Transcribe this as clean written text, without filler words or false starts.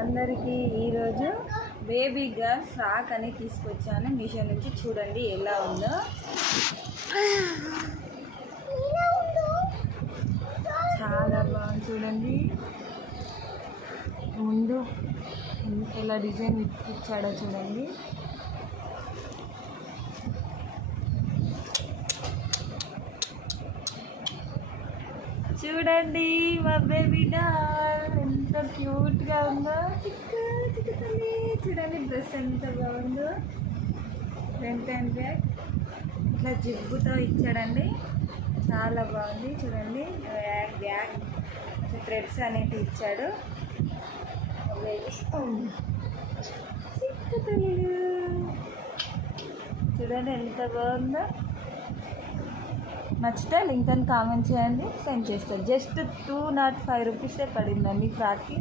అందరికీ ఈరోజు baby girl frock అని తీసుకొచ్చాను మీషో నుంచి. చూడండి ఎలా ఉందో. చాలా బాగుంది చూడండి. ముందు ఎలా డిజైన్ ఇచ్చాడో చూడండి. చూడండి మా బేబీ డాల్ ఎంత క్యూట్గా ఉందో. చిక్కుతల్లి చూడండి. డ్రెస్ ఎంత బాగుందో. ఫ్రంట్ అండ్ బ్యాక్ ఇట్లా జిబ్బుతో ఇచ్చాడండి. చాలా బాగుంది చూడండి. బ్యాక్ థ్రెడ్స్ అనేవి ఇచ్చాడు. చిక్కుతల్లి చూడండి ఎంత బాగుందో. నచ్చితే లింక్ అని కామెంట్ చేయండి, సెండ్ చేస్తాను. జస్ట్ 205 రూపీసే పడిందండి ఫ్రాక్కి.